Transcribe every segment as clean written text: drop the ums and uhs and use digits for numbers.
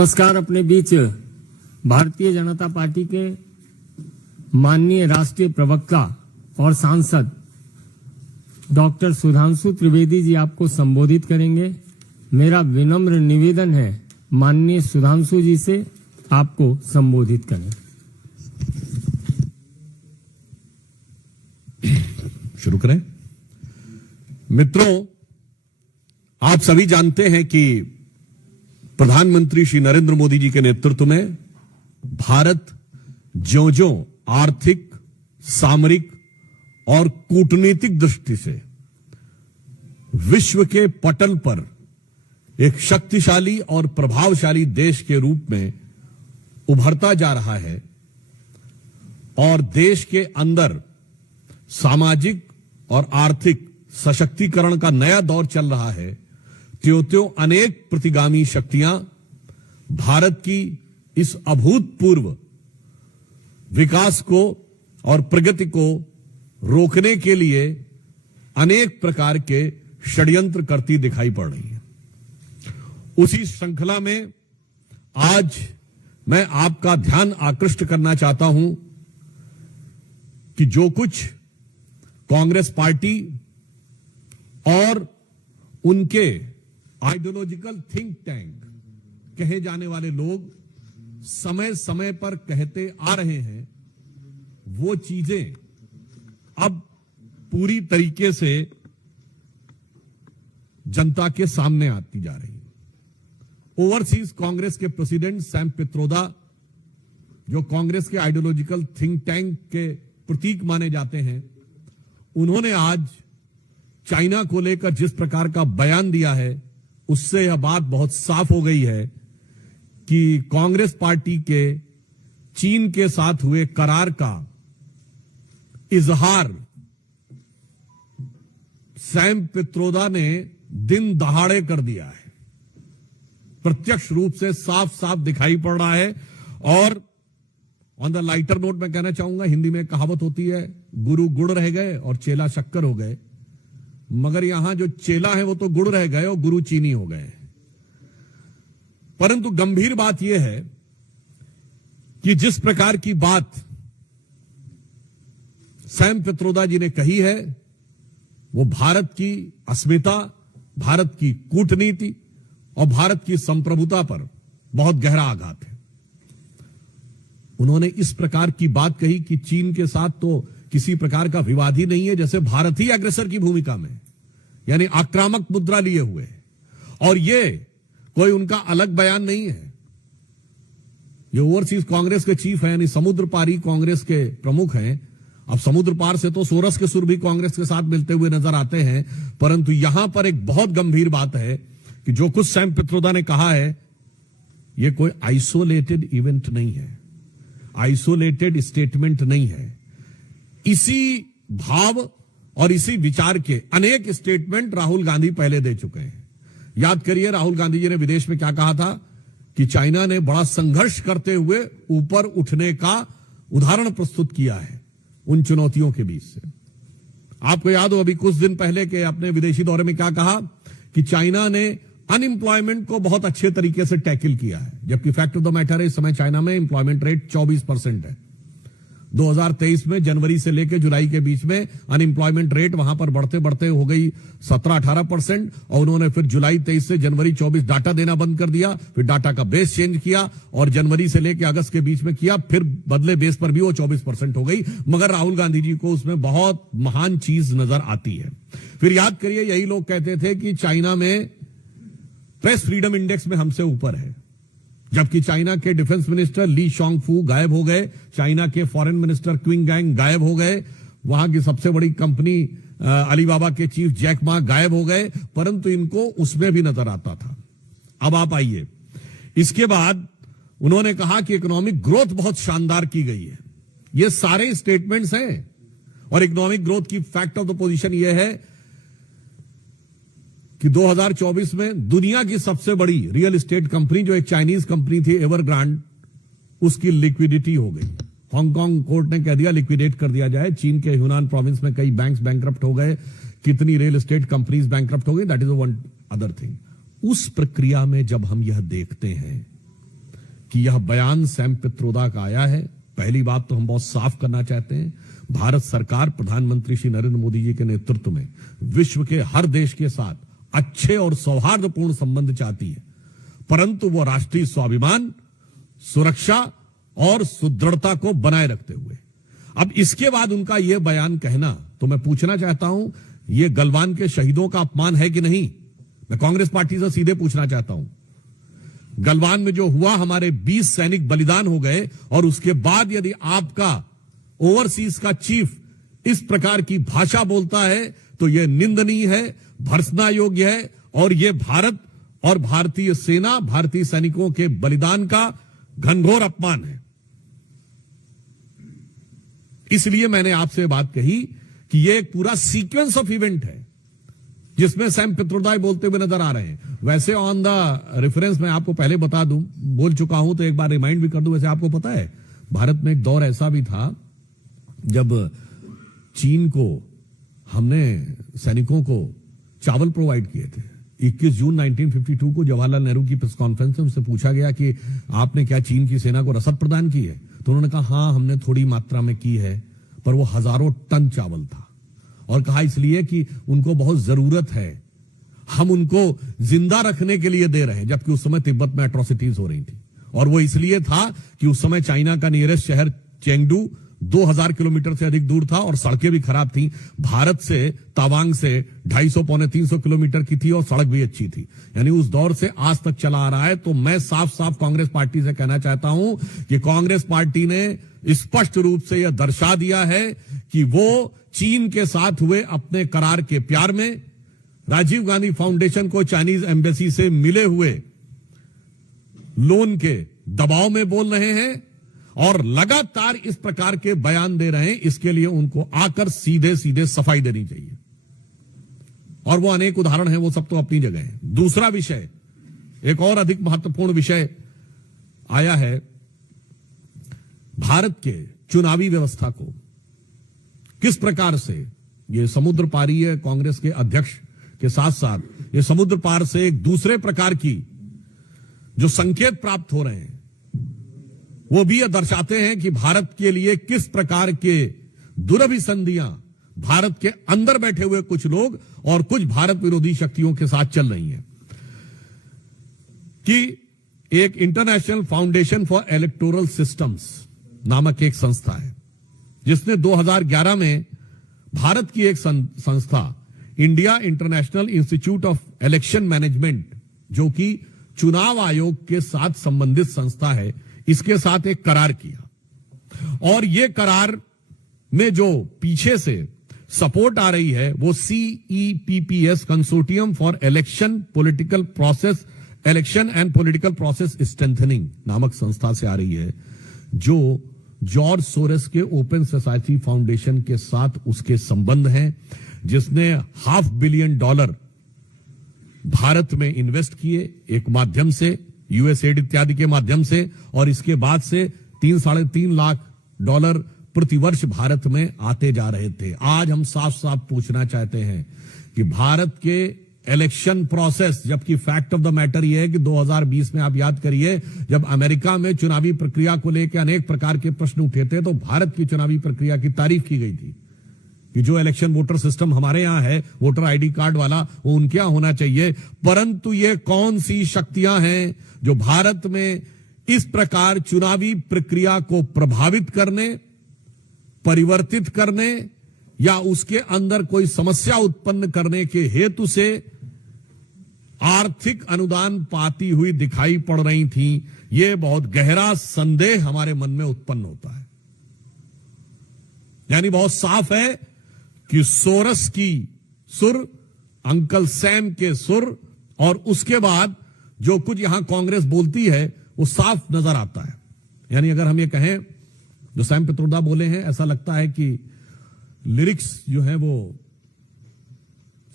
नमस्कार। अपने बीच भारतीय जनता पार्टी के माननीय राष्ट्रीय प्रवक्ता और सांसद डॉक्टर सुधांशु त्रिवेदी जी आपको संबोधित करेंगे। मेरा विनम्र निवेदन है माननीय सुधांशु जी से आपको संबोधित करें। शुरू करें। मित्रों, आप सभी जानते हैं कि प्रधानमंत्री श्री नरेंद्र मोदी जी के नेतृत्व में भारत ज्यों-ज्यों आर्थिक, सामरिक और कूटनीतिक दृष्टि से विश्व के पटल पर एक शक्तिशाली और प्रभावशाली देश के रूप में उभरता जा रहा है और देश के अंदर सामाजिक और आर्थिक सशक्तिकरण का नया दौर चल रहा है, त्यों-त्यों अनेक प्रतिगामी शक्तियां भारत की इस अभूतपूर्व विकास को और प्रगति को रोकने के लिए अनेक प्रकार के षड्यंत्र करती दिखाई पड़ रही है। उसी श्रृंखला में आज मैं आपका ध्यान आकृष्ट करना चाहता हूं कि जो कुछ कांग्रेस पार्टी और उनके आइडियोलॉजिकल थिंक टैंक कहे जाने वाले लोग समय समय पर कहते आ रहे हैं, वो चीजें अब पूरी तरीके से जनता के सामने आती जा रही है। ओवरसीज कांग्रेस के प्रेसिडेंट सैम पित्रोदा, जो कांग्रेस के आइडियोलॉजिकल थिंक टैंक के प्रतीक माने जाते हैं, उन्होंने आज चाइना को लेकर जिस प्रकार का बयान दिया है, उससे यह बात बहुत साफ हो गई है कि कांग्रेस पार्टी के चीन के साथ हुए करार का इजहार सैम पित्रोदा ने दिन दहाड़े कर दिया है। प्रत्यक्ष रूप से साफ साफ दिखाई पड़ रहा है। और ऑन द लाइटर नोट मैं कहना चाहूंगा, हिंदी में कहावत होती है, गुरु गुड़ रह गए और चेला शक्कर हो गए। मगर यहां जो चेला है वो तो गुड़ रह गए और गुरु चीनी हो गए। परंतु गंभीर बात यह है कि जिस प्रकार की बात सैम पित्रोदा जी ने कही है, वो भारत की अस्मिता, भारत की कूटनीति और भारत की संप्रभुता पर बहुत गहरा आघात है। उन्होंने इस प्रकार की बात कही कि चीन के साथ तो किसी प्रकार का विवाद ही नहीं है, जैसे भारत ही अग्रेसर की भूमिका में, यानी आक्रामक मुद्रा लिए हुए। और ये कोई उनका अलग बयान नहीं है। ये ओवरसीज कांग्रेस के चीफ हैं, यानी समुद्र पारी कांग्रेस के प्रमुख हैं। अब समुद्र पार से तो सोरस के सुर भी कांग्रेस के साथ मिलते हुए नजर आते हैं। परंतु यहां पर एक बहुत गंभीर बात है कि जो कुछ सैम पित्रोदा ने कहा है, यह कोई आइसोलेटेड इवेंट नहीं है, आइसोलेटेड स्टेटमेंट नहीं है। इसी भाव और इसी विचार के अनेक स्टेटमेंट राहुल गांधी पहले दे चुके हैं। याद करिए, राहुल गांधी जी ने विदेश में क्या कहा था कि चाइना ने बड़ा संघर्ष करते हुए ऊपर उठने का उदाहरण प्रस्तुत किया है उन चुनौतियों के बीच से। आपको याद हो अभी कुछ दिन पहले के अपने विदेशी दौरे में क्या कहा कि चाइना ने अनएम्प्लॉयमेंट को बहुत अच्छे तरीके से टैकल किया है, जबकि फैक्ट ऑफ द मैटर है इस समय चाइना में एम्प्लॉयमेंट रेट 24% है। 2023 में जनवरी से लेकर जुलाई के बीच में अनएम्प्लॉयमेंट रेट वहां पर बढ़ते बढ़ते हो गई 17-18%। और उन्होंने फिर जुलाई 23 से जनवरी 24 डाटा देना बंद कर दिया, फिर डाटा का बेस चेंज किया और जनवरी से लेकर अगस्त के बीच में किया, फिर बदले बेस पर भी वो 24% हो गई। मगर राहुल गांधी जी को उसमें बहुत महान चीज नजर आती है। फिर याद करिए, यही लोग कहते थे कि चाइना में प्रेस फ्रीडम इंडेक्स में हमसे ऊपर है, जबकि चाइना के डिफेंस मिनिस्टर ली शॉन्गफू गायब हो गए, चाइना के फॉरेन मिनिस्टर क्विंग गैंग गायब हो गए, वहां की सबसे बड़ी कंपनी अलीबाबा के चीफ जैक मा गायब हो गए, परंतु इनको उसमें भी नजर आता था। अब आप आइए, इसके बाद उन्होंने कहा कि इकोनॉमिक ग्रोथ बहुत शानदार की गई है। ये सारे स्टेटमेंट्स हैं। और इकोनॉमिक ग्रोथ की फैक्ट ऑफ द पोजीशन यह है कि 2024 में दुनिया की सबसे बड़ी रियल एस्टेट कंपनी, जो एक चाइनीज कंपनी थी एवरग्रांड, उसकी लिक्विडिटी हो गई। हांगकांग कोर्ट ने कह दिया लिक्विडेट कर दिया जाए। चीन के ह्यूनान प्रोविंस में कई बैंक्स बैंकरप्ट हो गए, कितनी रियल एस्टेट कंपनीज बैंकरप्ट हो गई, that is one other thing. उस प्रक्रिया में जब हम यह देखते हैं कि यह बयान सैम पित्रोदा का आया है। पहली बात तो हम बहुत साफ करना चाहते हैं, भारत सरकार प्रधानमंत्री श्री नरेंद्र मोदी जी के नेतृत्व में विश्व के हर देश के साथ अच्छे और सौहार्दपूर्ण संबंध चाहती है, परंतु वो राष्ट्रीय स्वाभिमान, सुरक्षा और सुदृढ़ता को बनाए रखते हुए। अब इसके बाद उनका यह बयान कहना, तो मैं पूछना चाहता हूं, यह गलवान के शहीदों का अपमान है कि नहीं? मैं कांग्रेस पार्टी से सीधे पूछना चाहता हूं। गलवान में जो हुआ, हमारे 20 सैनिक बलिदान हो गए, और उसके बाद यदि आपका ओवरसीज का चीफ इस प्रकार की भाषा बोलता है तो यह निंदनीय है, भर्त्सना योग्य है, और यह भारत और भारतीय सेना, भारतीय सैनिकों के बलिदान का घनघोर अपमान है। इसलिए मैंने आपसे बात कही कि यह एक पूरा सीक्वेंस ऑफ इवेंट है जिसमें सैम पित्रोदा बोलते हुए नजर आ रहे हैं। वैसे ऑन द रेफरेंस मैं आपको पहले बता दूं, बोल चुका हूं तो एक बार रिमाइंड भी कर दूं। वैसे आपको पता है, भारत में एक दौर ऐसा भी था जब चीन को हमने सैनिकों को चावल प्रोवाइड किए थे। 21 जून 1952 को जवाहरलाल नेहरू की प्रेस कॉन्फ्रेंस में उनसे पूछा गया कि आपने क्या चीन की सेना को रसद प्रदान की है? तो उन्होंने कहा हां, हमने थोड़ी मात्रा में की है, पर वो हजारों टन चावल था, और कहा इसलिए कि उनको बहुत जरूरत है, हम उनको जिंदा रखने के लिए दे रहे हैं। जबकि उस समय तिब्बत में एट्रोसिटीज हो रही थी, और वो इसलिए था कि उस समय चाइना का नियरेस्ट शहर चेंगडू 2000 किलोमीटर से अधिक दूर था, और सड़कें भी खराब थी। भारत से तावांग से 250 पौने 300 किलोमीटर की थी, और सड़क भी अच्छी थी। यानी उस दौर से आज तक चला आ रहा है। तो मैं साफ साफ कांग्रेस पार्टी से कहना चाहता हूं कि कांग्रेस पार्टी ने स्पष्ट रूप से यह दर्शा दिया है कि वो चीन के साथ हुए अपने करार के प्यार में, राजीव गांधी फाउंडेशन को चाइनीज एम्बेसी से मिले हुए लोन के दबाव में बोल रहे हैं, और लगातार इस प्रकार के बयान दे रहे हैं। इसके लिए उनको आकर सीधे सीधे सफाई देनी चाहिए, और वो अनेक उदाहरण हैं, वो सब तो अपनी जगह है। दूसरा विषय, एक और अधिक महत्वपूर्ण विषय आया है, भारत के चुनावी व्यवस्था को किस प्रकार से ये समुद्र पारीय कांग्रेस के अध्यक्ष के साथ साथ ये समुद्र पार से एक दूसरे प्रकार की जो संकेत प्राप्त हो रहे हैं, वो भी यह दर्शाते हैं कि भारत के लिए किस प्रकार के दुरभिसंधियां भारत के अंदर बैठे हुए कुछ लोग और कुछ भारत विरोधी शक्तियों के साथ चल रही हैं। कि एक international foundation for electoral systems नामक एक संस्था है, जिसने 2011 में भारत की एक संस्था India international institute of election management, जो कि चुनाव आयोग के साथ संबंधित संस्था है, इसके साथ एक करार किया। और यह करार में जो पीछे से सपोर्ट आ रही है वो CEPPS consortium for election political process, election and political process strengthening नामक संस्था से आ रही है, जो जॉर्ज सोरेस के ओपन सोसाइटी फाउंडेशन के साथ उसके संबंध हैं, जिसने $500 million भारत में इन्वेस्ट किए एक माध्यम से, यूएसएड इत्यादि के माध्यम से, और इसके बाद से 3-3.5 लाख डॉलर प्रतिवर्ष भारत में आते जा रहे थे। आज हम साफ साफ पूछना चाहते हैं कि भारत के इलेक्शन प्रोसेस, जबकि फैक्ट ऑफ द मैटर यह है कि 2020 में आप याद करिए, जब अमेरिका में चुनावी प्रक्रिया को लेकर अनेक प्रकार के प्रश्न उठे थे, तो भारत की चुनावी प्रक्रिया की तारीफ की गई थी कि जो इलेक्शन वोटर सिस्टम हमारे यहां है, वोटर आईडी कार्ड वाला, वो उनके यहां होना चाहिए। परंतु ये कौन सी शक्तियां हैं जो भारत में इस प्रकार चुनावी प्रक्रिया को प्रभावित करने, परिवर्तित करने या उसके अंदर कोई समस्या उत्पन्न करने के हेतु से आर्थिक अनुदान पाती हुई दिखाई पड़ रही थी? यह बहुत गहरा संदेह हमारे मन में उत्पन्न होता है। यानी बहुत साफ है कि सोरस की सुर, अंकल सैम के सुर, और उसके बाद जो कुछ यहां कांग्रेस बोलती है वो साफ नजर आता है। यानी अगर हम ये कहें, जो सैम पित्रोदा बोले हैं, ऐसा लगता है कि लिरिक्स जो है वो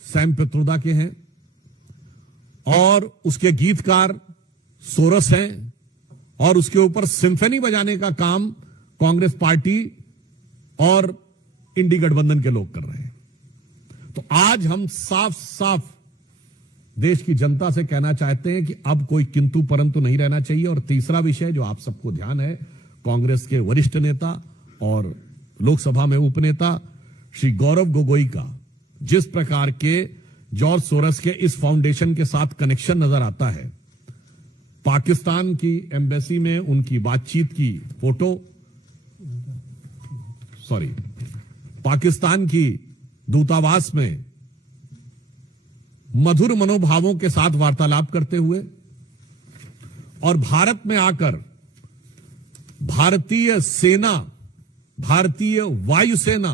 सैम पित्रोदा के हैं और उसके गीतकार सोरस हैं, और उसके ऊपर सिम्फनी बजाने का काम कांग्रेस पार्टी और इंडी गठबंधन के लोग कर रहे हैं। तो आज हम साफ साफ देश की जनता से कहना चाहते हैं कि अब कोई किंतु परंतु नहीं रहना चाहिए। और तीसरा विषय जो आप सबको ध्यान है, कांग्रेस के वरिष्ठ नेता और लोकसभा में उपनेता श्री गौरव गोगोई का जिस प्रकार के जॉर्ज सोरस के इस फाउंडेशन के साथ कनेक्शन नजर आता है, पाकिस्तान की एम्बेसी में उनकी बातचीत की फोटो, पाकिस्तान की दूतावास में मधुर मनोभावों के साथ वार्तालाप करते हुए और भारत में आकर भारतीय सेना, भारतीय वायुसेना,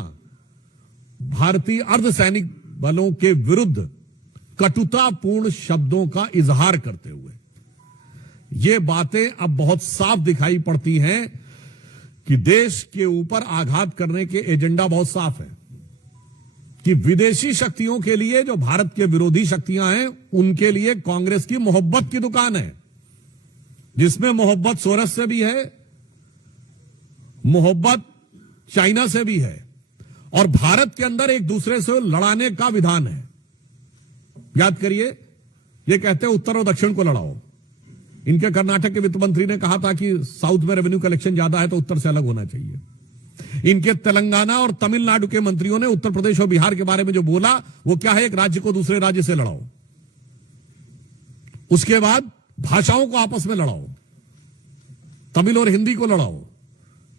भारतीय अर्धसैनिक बलों के विरुद्ध कटुतापूर्ण शब्दों का इजहार करते हुए ये बातें अब बहुत साफ दिखाई पड़ती हैं कि देश के ऊपर आघात करने के एजेंडा बहुत साफ है कि विदेशी शक्तियों के लिए, जो भारत के विरोधी शक्तियां हैं, उनके लिए कांग्रेस की मोहब्बत की दुकान है, जिसमें मोहब्बत सोरस से भी है, मोहब्बत चाइना से भी है, और भारत के अंदर एक दूसरे से लड़ाने का विधान है। याद करिए, ये कहते हैं उत्तर और दक्षिण को लड़ाओ। इनके कर्नाटक के वित्त मंत्री ने कहा था कि साउथ में रेवेन्यू कलेक्शन ज्यादा है तो उत्तर से अलग होना चाहिए। इनके तेलंगाना और तमिलनाडु के मंत्रियों ने उत्तर प्रदेश और बिहार के बारे में जो बोला वो क्या है, एक राज्य को दूसरे राज्य से लड़ाओ, उसके बाद भाषाओं को आपस में लड़ाओ, तमिल और हिंदी को लड़ाओ,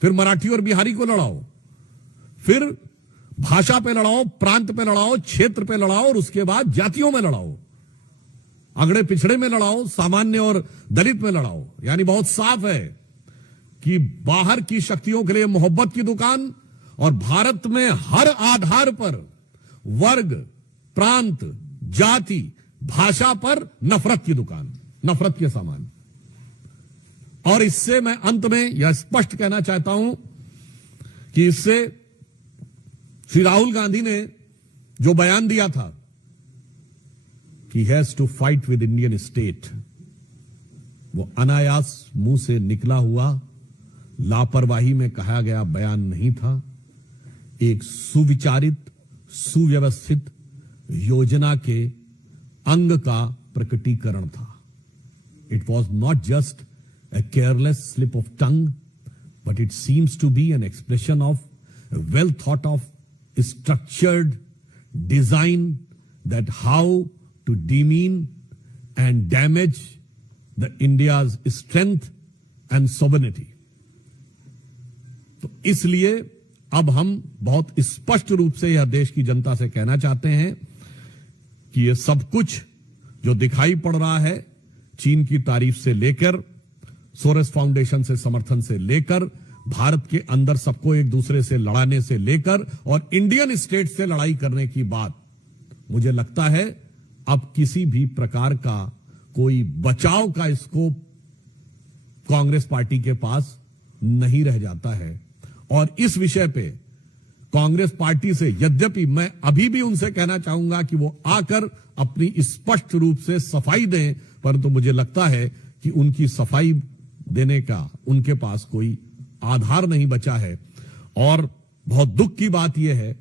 फिर मराठी और बिहारी को लड़ाओ, फिर भाषा पे लड़ाओ, प्रांत पे लड़ाओ, क्षेत्र पे लड़ाओ, और उसके बाद जातियों में लड़ाओ, अगड़े पिछड़े में लड़ाओ, सामान्य और दलित में लड़ाओ। यानी बहुत साफ है कि बाहर की शक्तियों के लिए मोहब्बत की दुकान और भारत में हर आधार पर वर्ग, प्रांत, जाति, भाषा पर नफरत की दुकान, नफरत के सामान। और इससे मैं अंत में यह स्पष्ट कहना चाहता हूं कि इससे श्री राहुल गांधी ने जो बयान दिया था कि has to fight with Indian state, वो अनायास मुंह से निकला हुआ लापरवाही में कहा गया बयान नहीं था, एक सुविचारित, सुव्यवस्थित योजना के अंग का प्रकटीकरण था। It was not just a careless slip of tongue, but it seems to be an expression of a well thought of structured design that how to demean and damage the India's strength and sovereignty. तो इसलिए अब हम बहुत स्पष्ट रूप से यह देश की जनता से कहना चाहते हैं कि यह सब कुछ जो दिखाई पड़ रहा है, चीन की तारीफ से लेकर, सोरेस फाउंडेशन से समर्थन से लेकर, भारत के अंदर सबको एक दूसरे से लड़ाने से लेकर और इंडियन स्टेट से लड़ाई करने की बात, मुझे लगता है अब किसी भी प्रकार का कोई बचाव का स्कोप कांग्रेस पार्टी के पास नहीं रह जाता है। और इस विषय पे कांग्रेस पार्टी से यद्यपि मैं अभी भी उनसे कहना चाहूंगा कि वो आकर अपनी स्पष्ट रूप से सफाई दें, परंतु मुझे लगता है कि उनकी सफाई देने का उनके पास कोई आधार नहीं बचा है। और बहुत दुख की बात यह है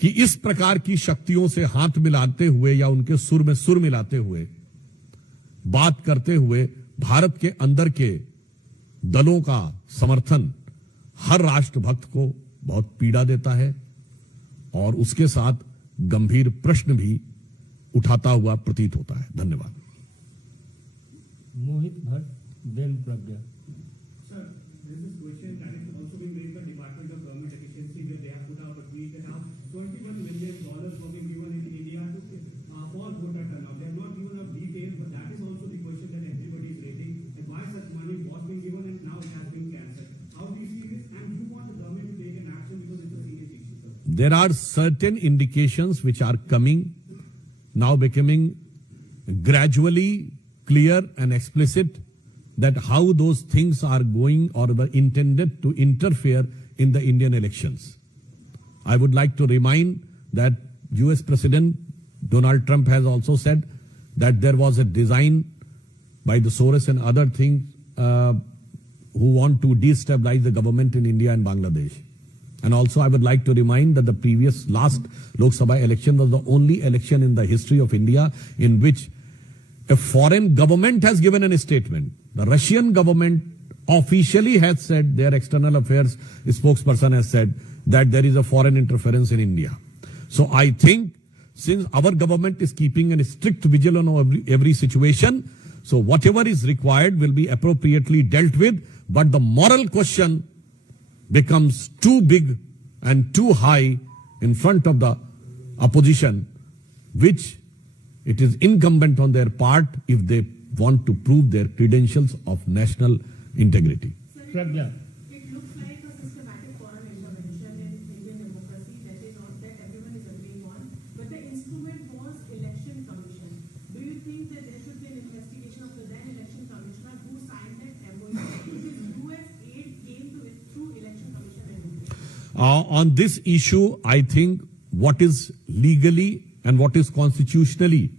कि इस प्रकार की शक्तियों से हाथ मिलाते हुए या उनके सुर में सुर मिलाते हुए बात करते हुए भारत के अंदर के दलों का समर्थन हर राष्ट्रभक्त को बहुत पीड़ा देता है और उसके साथ गंभीर प्रश्न भी उठाता हुआ प्रतीत होता है। धन्यवाद। Mohit Bhatt, ben Pragya. Sir, this is question that is also being made by Department of Government Efficiency, where they have put out a tweet that now $21 million were being given in India to for voter turnout. They have not given up details, but that is also the question that everybody is raising. And why such money was being given and now it has been cancelled? How do you see this? And do you want the government to take an action because it's a serious issue, sir? There are certain indications which are coming, now becoming gradually clear and explicit, that how those things are going or were intended to interfere in the Indian elections. I would like to remind that US President Donald Trump has also said that there was a design by the Soros and other things who want to destabilize the government in India and Bangladesh. And also I would like to remind that the previous last Lok Sabha election was the only election in the history of India in which a foreign government has given a statement. The Russian government officially has said, their external affairs spokesperson has said that there is a foreign interference in India. So I think since our government is keeping a strict vigil on every situation, so whatever is required will be appropriately dealt with, but the moral question becomes too big and too high in front of the opposition, which it is incumbent on their part if they want to prove their credentials of national integrity. Pragya It looks like a systematic foreign intervention in Indian democracy that is not that everyone is agreeing on, but the instrument was election commission. Do you think that there should be an investigation of the then election commissioner who signed that MOU? Because US aid came to it through election commission and On this issue, I think what is legally and what is constitutionally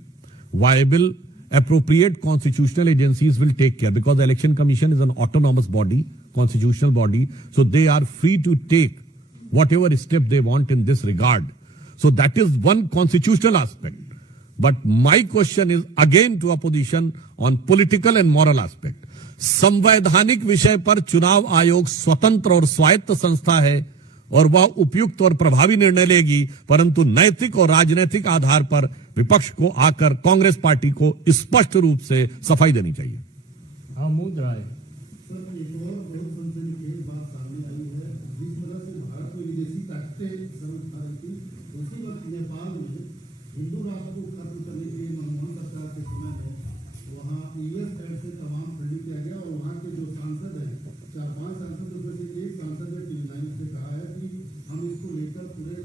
viable, appropriate constitutional agencies will take care, because the Election Commission is an autonomous body, constitutional body, so they are free to take whatever step they want in this regard. So that is one constitutional aspect. But my question is again to opposition on political and moral aspect. संवैधानिक विषय पर चुनाव आयोग स्वतंत्र और स्वायत्त संस्था है और वह उपयुक्त और प्रभावी निर्णय लेगी, परंतु नैतिक और राजनीतिक आधार पर विपक्ष को आकर कांग्रेस पार्टी को स्पष्ट रूप से सफाई देनी चाहिए। आमोद राय सर, एक और बहुत संशयजनक बात सामने आई है। जिस तरह से भारत में विदेशी ताकतें सर उठा रही थी, उसी वक्त नेपाल में हिंदू राष्ट्र को खत्म करने के लिए मनमोहन सरकार के समय में वहाँ यूएस साइड से तमाम फंडिंग किया गया और वहाँ के जो सांसद हैं, 4-5 सांसदों में से एक सांसद ने टीवी 9 से कहा है कि हम इसको लेकर पूरे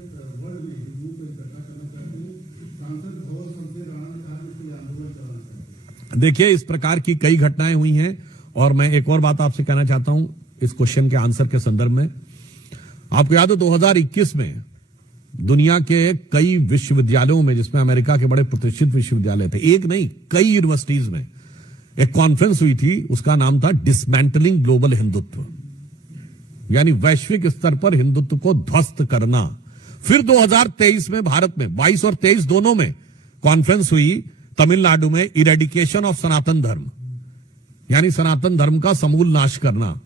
वर्ल्ड में हिंदुओं को इकट्ठा करना चाहते हैं। सांसद भवर शमशेर राणा ने कहा कि इसके लिए आंदोलन चलाना चाहते हैं। देखिए, इस प्रकार की कई घटनाएं हुई हैं और मैं एक और बात आपसे कहना चाहता हूं इस क्वेश्चन के आंसर के संदर्भ में। आपको याद हो 2021 में दुनिया के कई विश्वविद्यालयों में, जिसमें अमेरिका के बड़े प्रतिष्ठित विश्वविद्यालय थे, एक नहीं कई यूनिवर्सिटीज में एक कॉन्फ्रेंस हुई थी, उसका नाम था डिसमेंटलिंग ग्लोबल हिंदुत्व, यानी वैश्विक स्तर पर हिंदुत्व को ध्वस्त करना। फिर 2023 में भारत में 22 और 23 दोनों में कॉन्फ्रेंस हुई तमिलनाडु में, इरेडिकेशन ऑफ सनातन धर्म, यानी सनातन धर्म का समूल नाश करना।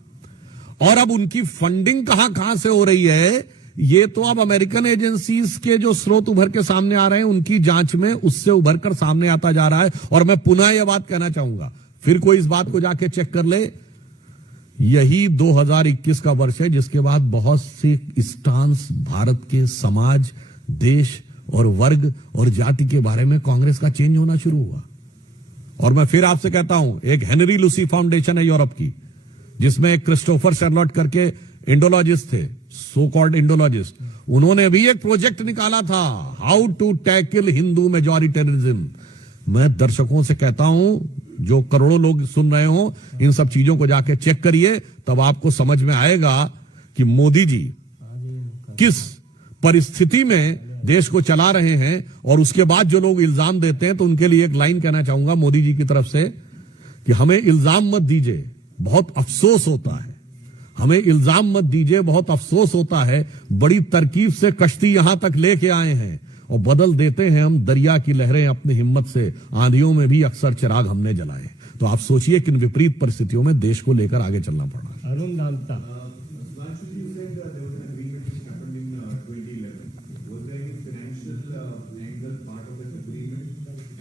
और अब उनकी फंडिंग कहां से हो रही है, ये तो अब अमेरिकन एजेंसीज के जो स्रोत उभर के सामने आ रहे हैं उनकी जांच में उससे उभर कर सामने आता जा रहा है। और मैं पुनः यह बात कहना चाहूंगा, फिर कोई इस बात को जाके चेक कर ले, यही 2021 का वर्ष है जिसके बाद बहुत से स्टांस भारत के समाज, देश और वर्ग और जाति के बारे में कांग्रेस का चेंज होना शुरू हुआ। और मैं फिर आपसे कहता हूं, एक हेनरी लूसी फाउंडेशन है यूरोप की, जिसमें एक क्रिस्टोफर शर्लॉट करके इंडोलॉजिस्ट थे, सो कॉल्ड इंडोलॉजिस्ट, उन्होंने भी एक प्रोजेक्ट निकाला था, हाउ टू टैकल हिंदू मेजॉरिटेरिज्म। मैं दर्शकों से कहता हूं, जो करोड़ों लोग सुन रहे हो, इन सब चीजों को जाके चेक करिए, तब आपको समझ में आएगा कि मोदी जी किस परिस्थिति में देश को चला रहे हैं। और उसके बाद जो लोग इल्जाम देते हैं, तो उनके लिए एक लाइन कहना चाहूंगा मोदी जी की तरफ से कि हमें इल्जाम मत दीजिए, बहुत अफसोस होता है, हमें इल्जाम मत दीजिए, बहुत अफसोस होता है। बड़ी तरकीब से कश्ती यहां तक लेके आए हैं और बदल देते हैं हम दरिया की लहरें अपनी हिम्मत से, आंधियों में भी अक्सर चिराग हमने जलाए। तो आप सोचिए किन विपरीत परिस्थितियों में देश को लेकर आगे चलना पड़ रहा है। अरुण दांता Sudhanshu, you said there was an agreement which happened in 2011. Was there any financial angle part of that agreement?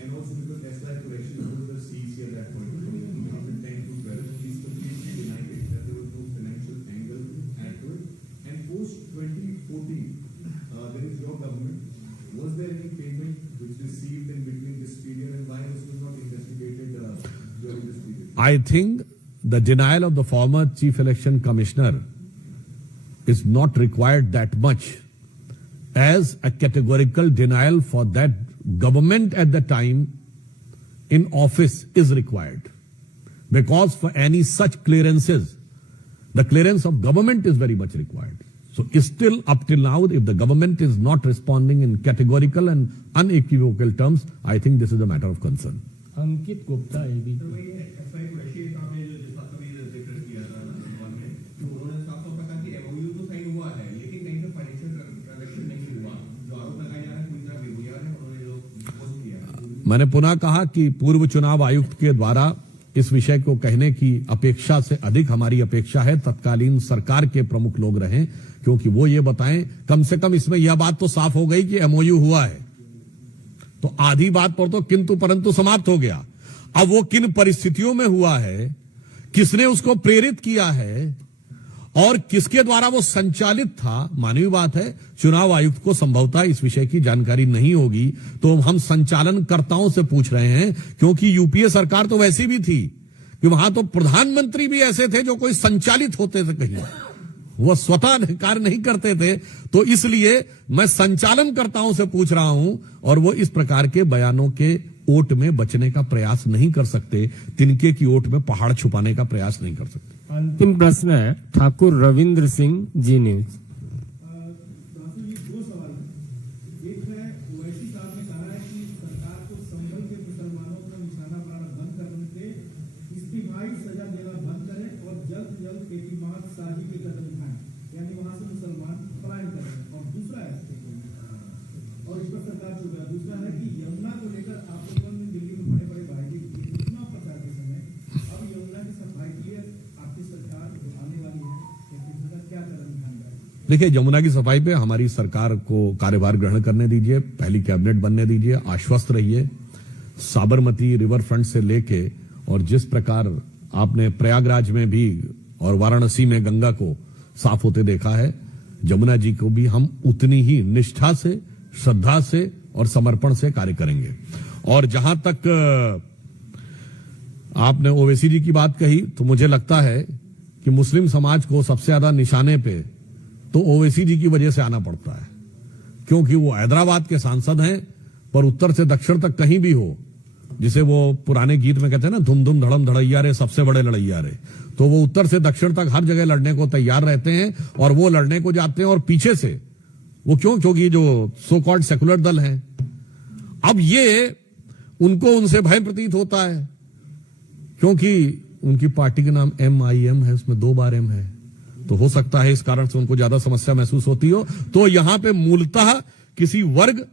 And also because Tesla correction was the CEC at that point, from 2010 to 12, he's completely denied it, that there was no financial angle added to it. And post 2014, there is your government. Was there any payment which received in between this period, and why this was not investigated during this period? I think the denial of the former chief election commissioner is not required that much as a categorical denial for that government at the time in office is required. Because for any such clearances, the clearance of government is very much required. So still up till now, if the government is not responding in categorical and unequivocal terms, I think this is a matter of concern. Ankit Gupta एबी तो वही FI Qureshi साहब ने जो जिस बात का भी जिक्र किया था ना, में तो उन्होंने साफ तौर पर कहा कि एमओयू तो साइन हुआ है, लेकिन कहीं से मैंने पुनः कहा कि पूर्व चुनाव आयुक्त के द्वारा इस विषय को कहने की अपेक्षा से अधिक हमारी अपेक्षा है तत्कालीन सरकार के प्रमुख लोग रहें, क्योंकि वो ये बताएं, कम से कम इसमें यह बात तो साफ हो गई कि एमओयू हुआ है, तो आधी बात पर तो किंतु परंतु समाप्त हो गया। अब वो किन परिस्थितियों में हुआ है, किसने उसको प्रेरित किया है और किसके द्वारा वो संचालित था, मानवीय बात है। चुनाव आयुक्त को संभवतः इस विषय की जानकारी नहीं होगी, तो हम संचालनकर्ताओं से पूछ रहे हैं, क्योंकि यूपीए सरकार तो वैसी भी थी कि वहां तो प्रधानमंत्री भी ऐसे थे जो कोई संचालित होते थे, कहीं वो स्वतः कार्य नहीं करते थे। तो इसलिए मैं संचालनकर्ताओं से पूछ रहा हूं, और वो इस प्रकार के बयानों के ओट में बचने का प्रयास नहीं कर सकते, तिनके की ओट में पहाड़ छुपाने का प्रयास नहीं कर सकते। अंतिम प्रश्न है ठाकुर रविंद्र सिंह, जी न्यूज। राहुल जी, दो सवाल हैं। एक है, ओवैसी साहब ने कहा है कि सरकार को संभल के मुसलमानों को निशाना बनाना बंद करने से इस्तीफाई सजा देना बंद करें और जल्द से जल्द एतिमाद साजी के कदम उठाएं, यानी वहां से मुसलमान पलायन करें। और दूसरा है, और इस पर सरकार चुप है। दूसरा है कि यमुना को लेकर आप लोगों ने दिल्ली में बड़े बड़े भाई चुनाव प्रचार के समय अब यमुना की सफाई के लिए आपकी सरकार आने वाली है, सरकार क्या कदम उठाएगा? देखिए, यमुना की सफाई पे हमारी सरकार को कार्यभार ग्रहण करने दीजिए, पहली कैबिनेट बनने दीजिए, आश्वस्त रहिए। साबरमती रिवर फ्रंट से लेके और जिस प्रकार आपने प्रयागराज में भी और वाराणसी में गंगा को साफ होते देखा है, यमुना जी को भी हम उतनी ही निष्ठा से, श्रद्धा से और समर्पण से कार्य करेंगे। और जहां तक आपने ओवैसी जी की बात कही, तो मुझे लगता है कि मुस्लिम समाज को सबसे ज्यादा निशाने पे तो ओवैसी जी की वजह से आना पड़ता है, क्योंकि वो हैदराबाद के सांसद हैं, पर उत्तर से दक्षिण तक कहीं भी हो, जिसे वो पुराने गीत में कहते हैं ना, धुम धुम धड़म धड़ैया रे सबसे बड़े लड़ैया रे, तो वो उत्तर से दक्षिण तक हर जगह लड़ने को तैयार रहते हैं। और वो लड़ने को जाते हैं और पीछे से वो क्यों, क्योंकि जो सो कॉल्ड सेकुलर दल हैं, अब ये उनको उनसे भय प्रतीत होता है, क्योंकि उनकी पार्टी का नाम MIM है, उसमें 2 बार M है, तो हो सकता है इस कारण से उनको ज्यादा समस्या महसूस होती हो। तो यहां पे मूलतः किसी वर्ग,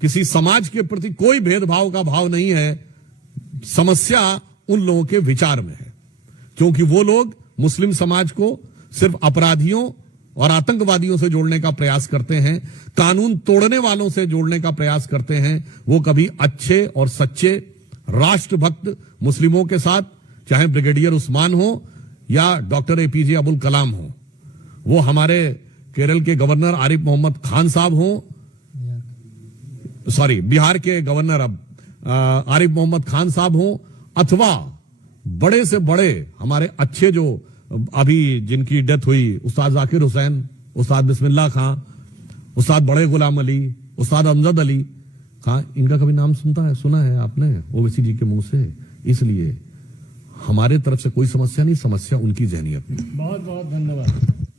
किसी समाज के प्रति कोई भेदभाव का भाव नहीं है, समस्या उन लोगों के विचार में है, क्योंकि वो लोग मुस्लिम समाज को सिर्फ अपराधियों और आतंकवादियों से जोड़ने का प्रयास करते हैं, कानून तोड़ने वालों से जोड़ने का प्रयास करते हैं। वो कभी अच्छे और सच्चे राष्ट्रभक्त मुस्लिमों के साथ, चाहे ब्रिगेडियर उस्मान हो या डॉक्टर APJ अबुल कलाम हो, वो हमारे केरल के गवर्नर आरिफ मोहम्मद खान साहब हो, बिहार के गवर्नर आरिफ मोहम्मद खान साहब हो, अथवा बड़े से बड़े हमारे अच्छे जो अभी जिनकी डेथ हुई, उस्ताद जाकिर हुसैन, उस्ताद बिस्मिल्लाह खां, उस्ताद बड़े गुलाम अली, उस्ताद अमजद अली खां, इनका कभी नाम सुना है आपने ओवैसी जी के मुंह से? इसलिए हमारे तरफ से कोई समस्या नहीं, समस्या उनकी जहनीत में। बहुत बहुत धन्यवाद।